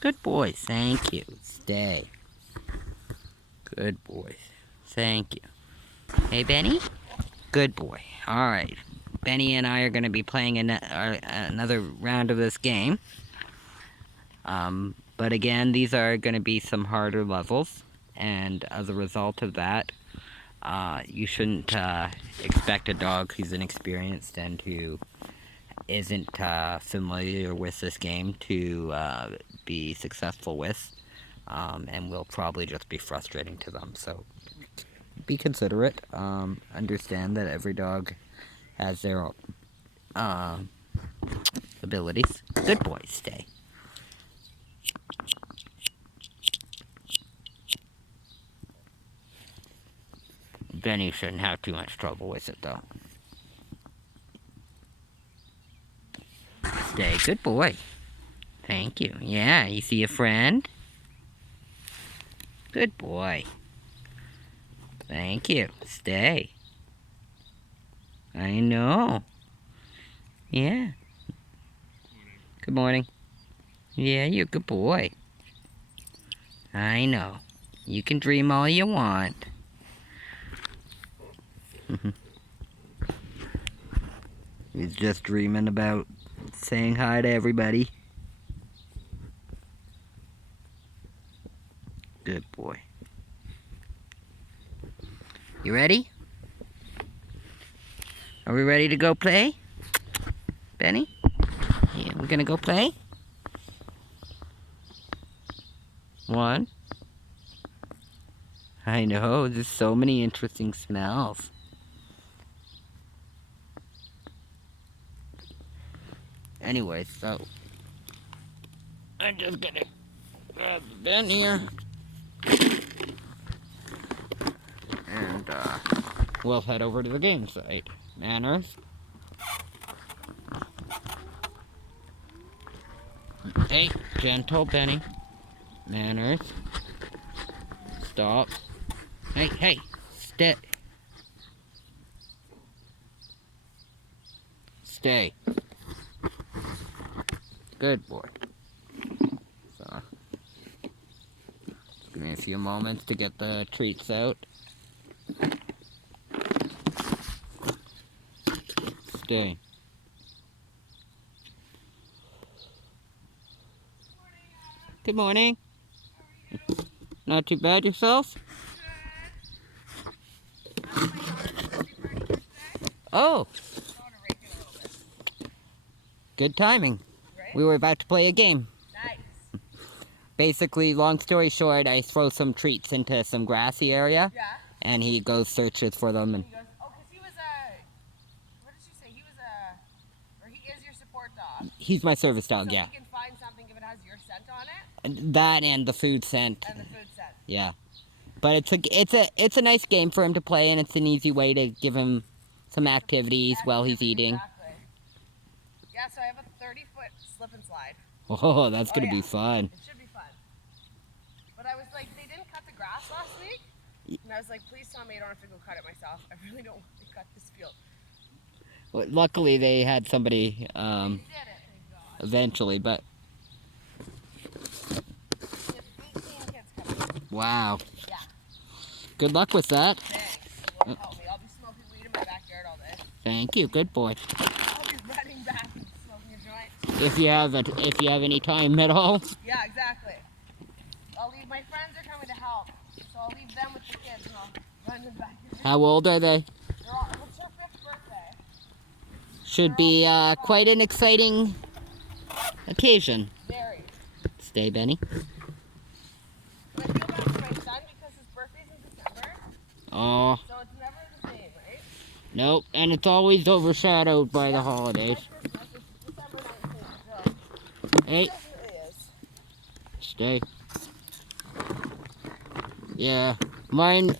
Good boy. Thank you. Stay. Good boy. Thank you. Hey, Benny? Good boy. Alright. Benny and I are going to be playing another round of this game. But again, these are going to be some harder levels. And as a result of that, you shouldn't expect a dog who's inexperienced and who isn't familiar with this game to be successful with. And will probably just be frustrating to them. So be considerate. Understand that every dog has their own abilities. Good boy, stay. Benny shouldn't have too much trouble with it, though. Stay. Good boy. Thank you. Yeah, you see a friend? Good boy. Thank you. Stay. I know. Yeah. Good morning. Yeah, you're a good boy. I know. You can dream all you want. He's just dreaming about saying hi to everybody. Good boy. You ready? Are we ready to go play? Benny? Yeah, we're gonna go play? 1. I know, there's so many interesting smells. Anyway, so I'm just gonna grab the bin here. And we'll head over to the game site. Manners. Hey, gentle Benny. Manners. Stop. Hey, stay. Stay. Good boy. So, just give me a few moments to get the treats out. Stay. Good morning. Not too bad yourself? Oh. Good timing. We were about to play a game. Nice. Basically, long story short, I throw some treats into some grassy area. Yeah. And he goes searches for them. And He goes, oh, because he was what did you say? He was or he is your support dog. He's my service dog, So yeah. he can find something if it has your scent on it. That and the food scent. And the food scent. Yeah. But it's a nice game for him to play, and it's an easy way to give him some activities while he's eating. Exactly. Yeah, so I have a 30-foot slip and slide. Oh, that's gonna be fun. It should be fun. But I was like, they didn't cut the grass last week. And I was like, please tell me I don't have to go cut it myself. I really don't want to cut this field. Well, luckily, they had somebody They did it, thank God. eventually, but We have 18 kids coming. wow. Yeah. Good luck with that. Thanks. It won't help me. I'll be smoking weed in my backyard all day. Thank you. Good boy. I'll be running back and smoking a joint. If you have any time at all. Yeah, exactly. I'll leave, my friends are coming to help. So I'll leave them with the kids and I'll run them back. How old are they? They're all, it's her 5th birthday. Should be quite an exciting occasion. Very. Stay, Benny. But I feel bad for my son because his birthday's in December. Oh, So it's never the same, right? nope. And it's always overshadowed by the holidays. It's December 19th. So Hey, it definitely is. stay. Yeah, mine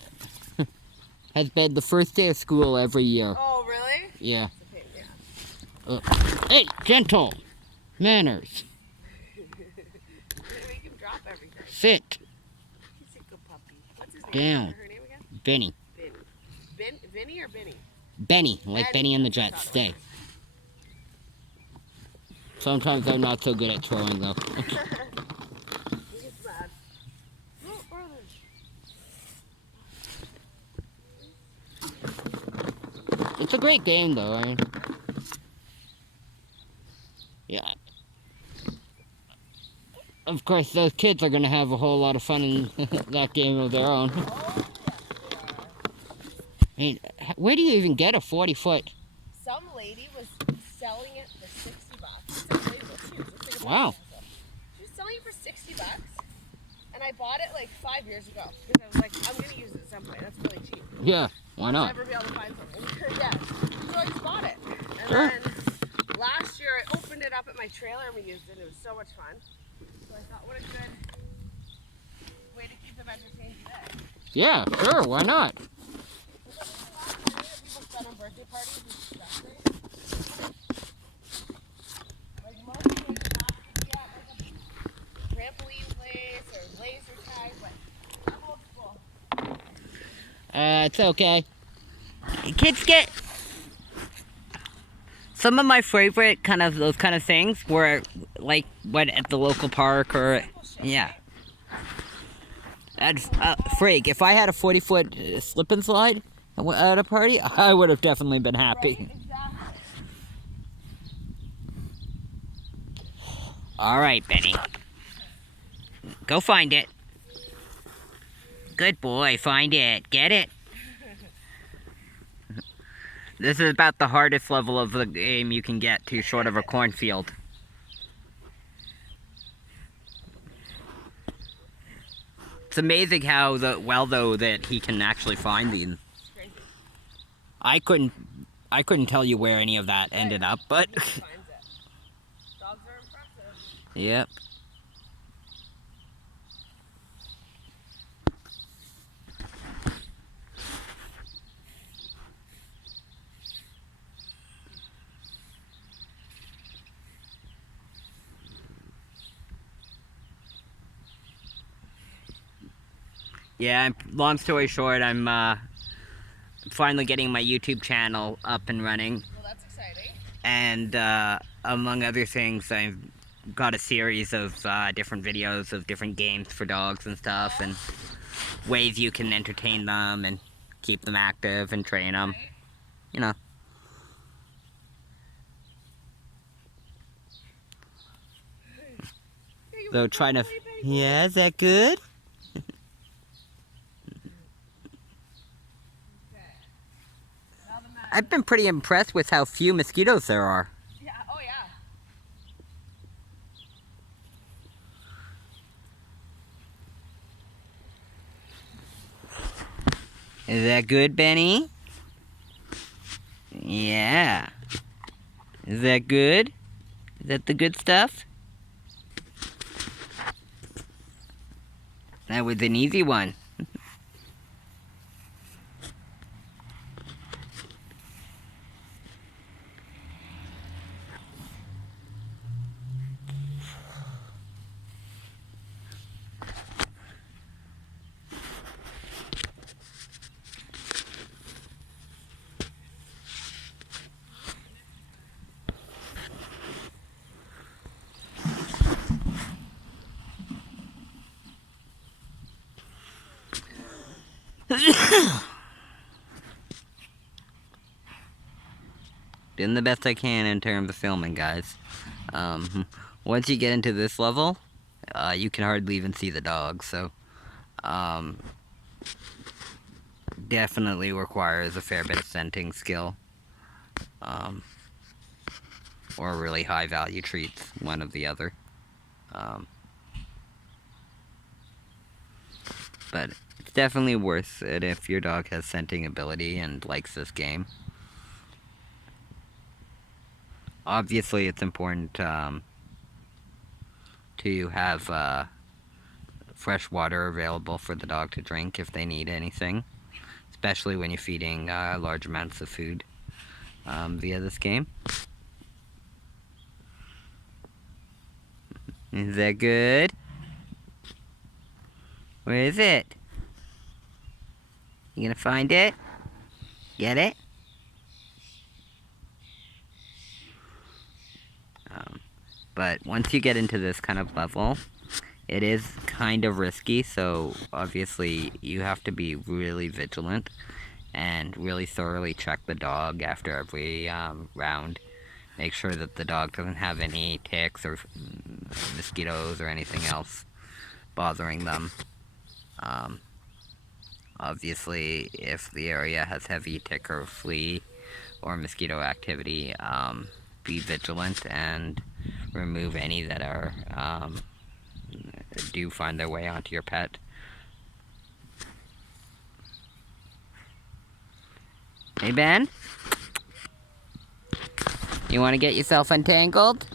has been the first day of school every year. Oh, really? Yeah. It's a pain, yeah. Hey, gentle. Manners. Make him drop everything. Sit. He's a good puppy. What's his name? Down. Her name again? Benny. Vinny or Benny? Benny, like Benny and the Jets. Stay. Sometimes I'm not so good at throwing, though. great game, though. I mean, yeah. Of course, those kids are going to have a whole lot of fun in that game of their own. I mean, where do you even get a 40-foot? Some lady was selling it for $60. It's inflatable too. It's like a Wow. She was selling it for $60, and I bought it like 5 years ago because I was like, I'm gonna use it at some point. That's really cheap. Yeah, why not? I'll never be able to find something. Yeah. So I just bought it, and Sure. then last year I opened it up at my trailer and we used it. It was so much fun. So I thought, what a good way to keep them entertained today. Yeah, sure, why not? People spend on birthday parties with stressors. Like most people would not be at like a trampoline place or laser tag, but I'm old school. It's okay. Kids get... Some of my favorite those kind of things were like what at the local park or... Yeah. Freak, if I had a 40-foot slip and slide at a party, I would have definitely been happy. Right, exactly. Alright, Benny. Go find it. Good boy, find it. Get it. This is about the hardest level of the game you can get to, short of a cornfield. It's amazing how though that he can actually find these. I couldn't tell you where any of that ended up, but He finds it. Dogs are impressive. yep. Yeah, long story short, I'm finally getting my YouTube channel up and running. Well, that's exciting. And among other things, I've got a series of different videos of different games for dogs and stuff, and ways you can entertain them and keep them active and train them. Right? You know. So trying to... Yeah, is that good? I've been pretty impressed with how few mosquitoes there are. Yeah, oh yeah. Is that good, Benny? Yeah. Is that good? Is that the good stuff? That was an easy one. Doing the best I can in terms of filming, guys. Once you get into this level, you can hardly even see the dog, so definitely requires a fair bit of scenting skill, or really high value treats, one of the other. But it's definitely worth it if your dog has scenting ability and likes this game. Obviously, it's important to have fresh water available for the dog to drink if they need anything, especially when you're feeding large amounts of food via this game. Is that good? Where is it? You gonna find it? Get it? But once you get into this kind of level, it is kind of risky, so obviously you have to be really vigilant and really thoroughly check the dog after every round. Make sure that the dog doesn't have any ticks or mosquitoes or anything else bothering them. Um, Obviously, if the area has heavy tick or flea or mosquito activity, be vigilant and remove any that are do find their way onto your pet. Hey Ben, you want to get yourself untangled?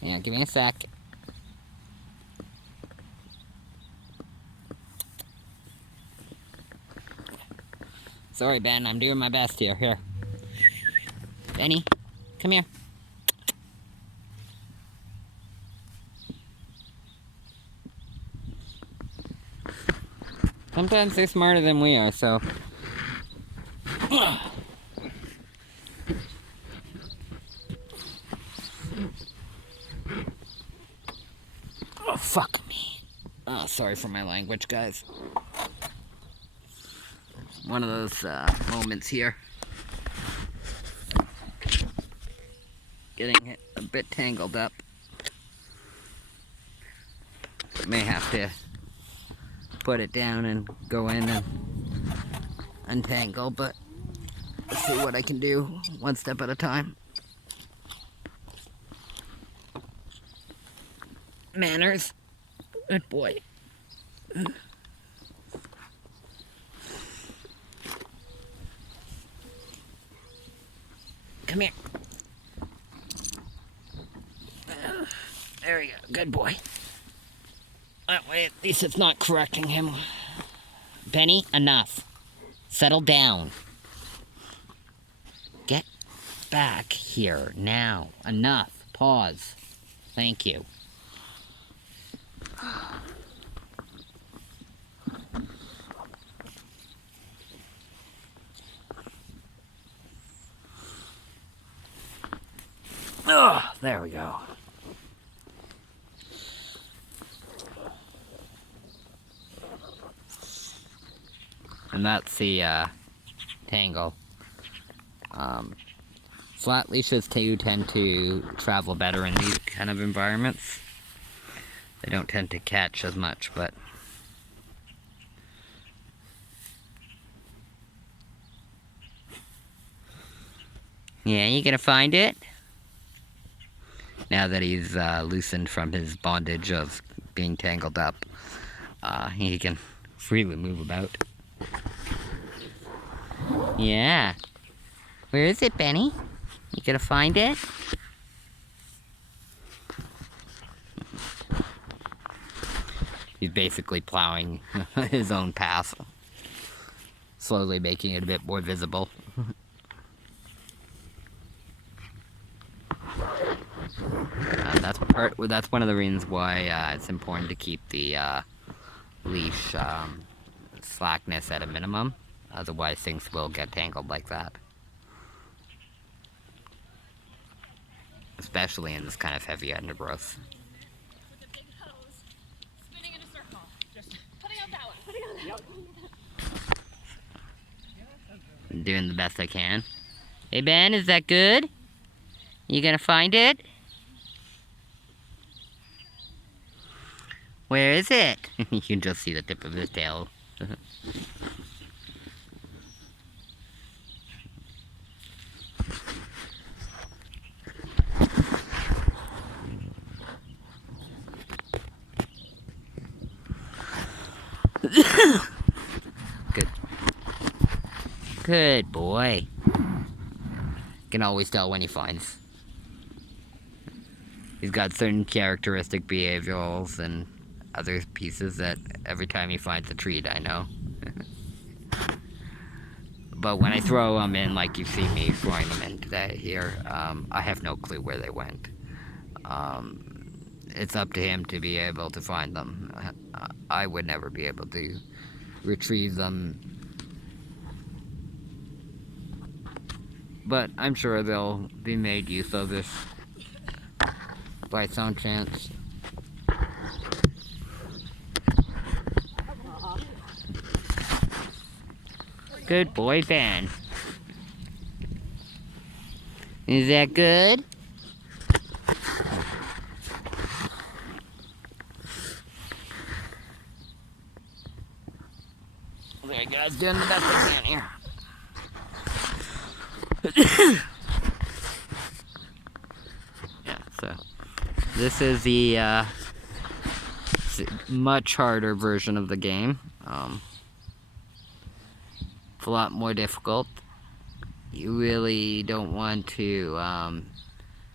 Yeah, give me a sec. Sorry, Ben, I'm doing my best here. Here. Benny, come here. Sometimes they're smarter than we are, so... Oh, fuck me. Oh, sorry for my language, guys. One of those moments here. Getting a bit tangled up. May have to put it down and go in and untangle, but let's see what I can do one step at a time. Manners. Good boy. Come here. There we go. Good boy. That way, at least it's not correcting him. Benny, enough. Settle down. Get back here now. Enough. Pause. Thank you. Oh, there we go. And that's the tangle. Flat leashes tend to travel better in these kind of environments. They don't tend to catch as much, but yeah, you gonna find it? Now that he's loosened from his bondage of being tangled up, he can freely move about. Yeah. Where is it, Benny? You gonna find it? He's basically plowing his own path, slowly making it a bit more visible. That's one of the reasons why it's important to keep the leash slackness at a minimum. Otherwise, things will get tangled like that. Especially in this kind of heavy undergrowth. With a big hose, spinning in a circle. Just putting out that one, putting out that one. I'm doing the best I can. Hey Ben, is that good? You gonna find it? Where is it? You can just see the tip of his tail. Good. Good boy. Can always tell when he finds. He's got certain characteristic behaviorals and other pieces that every time he finds a treat, I know. But when I throw them in, like you see me throwing them in today here, I have no clue where they went. It's up to him to be able to find them. I would never be able to retrieve them. But I'm sure they'll be made use of if by some chance. Good boy, Ben. Is that good? There, guys, doing the best I can here. Yeah, so this is the much harder version of the game. It's a lot more difficult. You really don't want to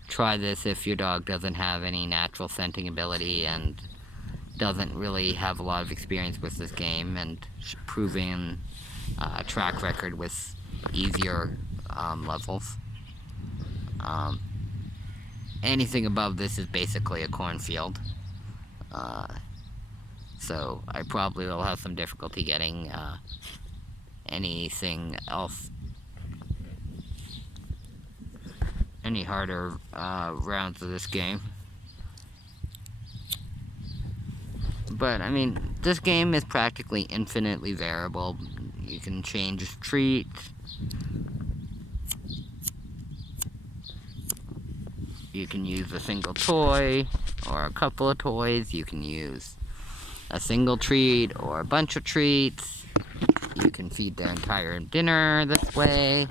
try this if your dog doesn't have any natural scenting ability and doesn't really have a lot of experience with this game and proving track record with easier levels. Anything above this is basically a cornfield. So I probably will have some difficulty getting anything else, any harder rounds of this game. But I mean, this game is practically infinitely variable. You can change treats. You can use a single toy or a couple of toys. You can use a single treat or a bunch of treats. You can feed their entire dinner this way.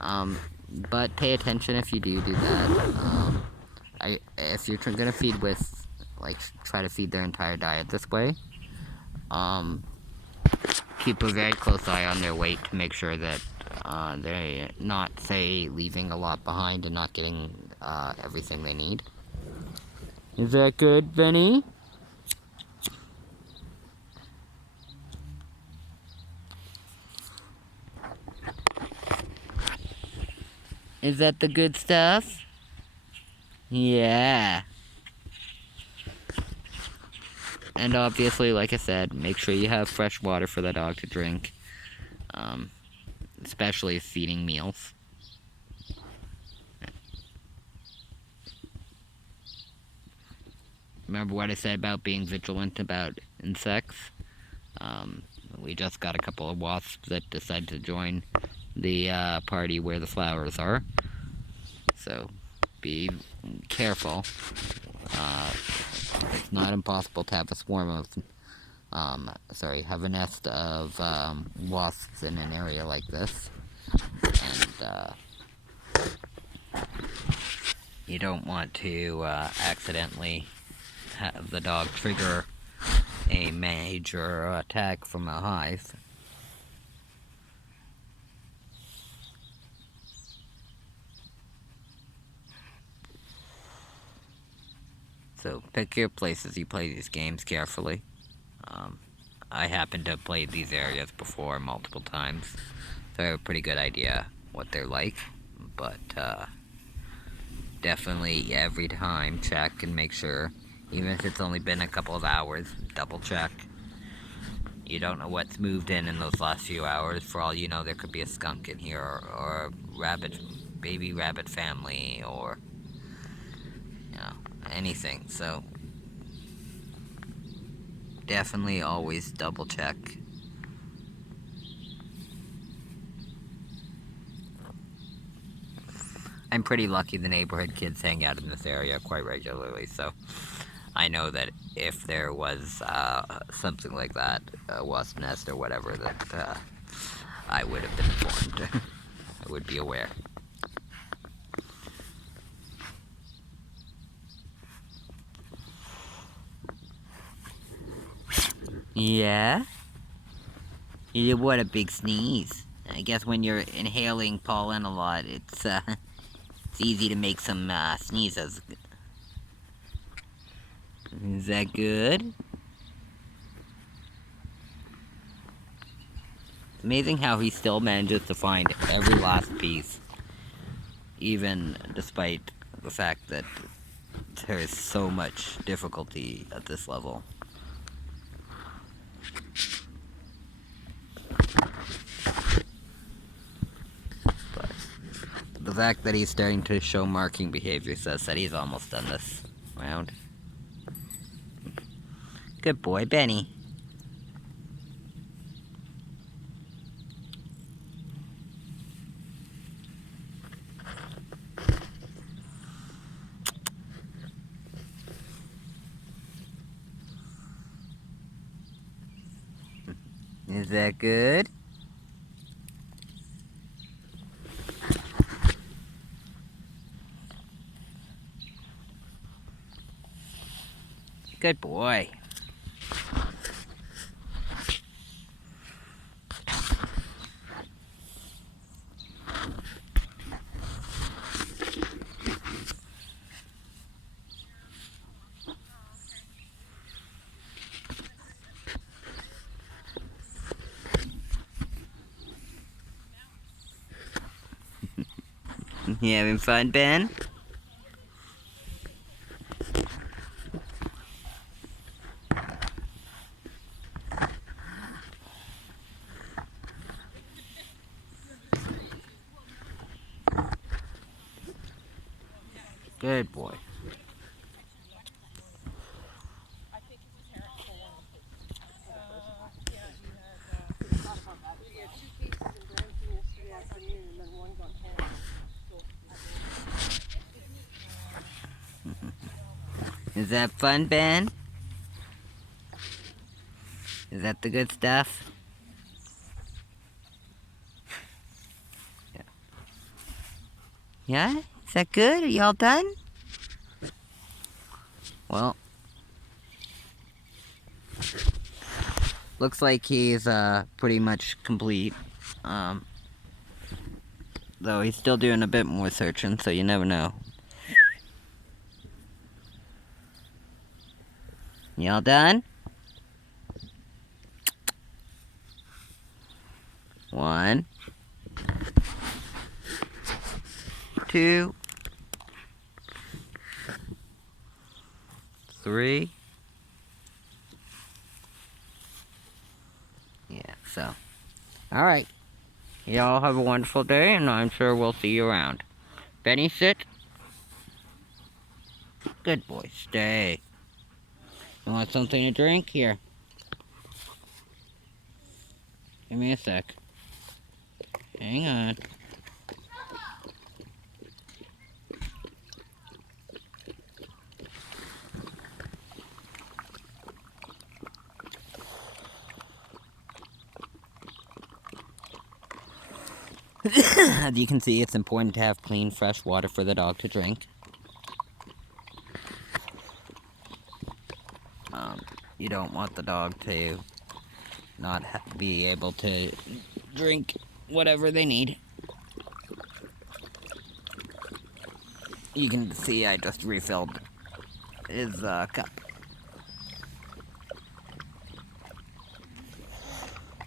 But pay attention if you do that. If you're gonna feed with, like, try to feed their entire diet this way, keep a very close eye on their weight to make sure that they're not, say, leaving a lot behind and not getting everything they need. Is that good, Benny? Is that the good stuff? Yeah. And obviously, like I said, make sure you have fresh water for the dog to drink. Especially feeding meals. Remember what I said about being vigilant about insects? We just got a couple of wasps that decided to join the party where the flowers are. So be careful. It's not impossible to have a swarm of, have a nest of wasps in an area like this. And you don't want to accidentally have the dog trigger a major attack from a hive. So pick your places you play these games carefully. I happen to have played these areas before multiple times, so I have a pretty good idea what they're like. But definitely every time check and make sure, even if it's only been a couple of hours, double check. You don't know what's moved in those last few hours. For all you know, there could be a skunk in here, or a baby rabbit family, or anything. So definitely always double check. I'm pretty lucky the neighborhood kids hang out in this area quite regularly, so I know that if there was something like that, a wasp nest or whatever, that I would have been informed. I would be aware. Yeah? What a big sneeze. I guess when you're inhaling pollen a lot, it's easy to make some sneezes. Is that good? It's amazing how he still manages to find every last piece, even despite the fact that there is so much difficulty at this level. But the fact that he's starting to show marking behavior says that he's almost done this round. Good boy, Benny. that good? Good boy. You having fun, Ben? Good boy. Is that fun, Ben? Is that the good stuff? Yeah. Yeah? Is that good? Are y'all done? Well, looks like he's pretty much complete. Though he's still doing a bit more searching, so you never know. Y'all done? 1, 2, 3. Yeah, so. Alright. Y'all have a wonderful day, and I'm sure we'll see you around. Benny, sit. Good boy, stay. You want something to drink? Here. Give me a sec. Hang on. As you can see, it's important to have clean, fresh water for the dog to drink. You don't want the dog to not be able to drink whatever they need. You can see I just refilled his cup.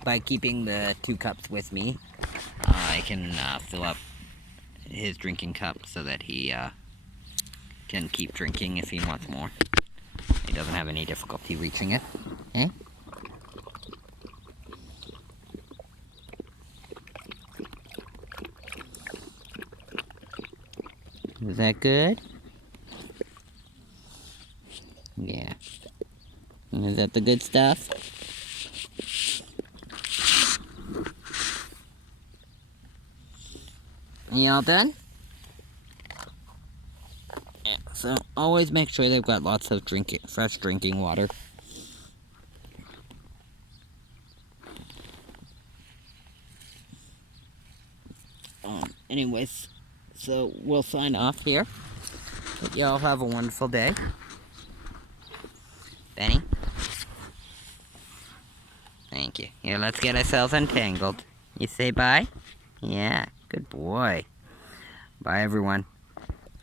By keeping the 2 cups with me, I can fill up his drinking cup so that he can keep drinking if he wants more. He doesn't have any difficulty reaching it. Eh? Is that good? Yeah. Is that the good stuff? You all done? Yeah, so always make sure they've got lots of fresh drinking water. Anyways, so we'll sign off here. But y'all have a wonderful day. Benny? Thank you. Here, let's get ourselves untangled. You say bye? Yeah, good boy. Bye, everyone.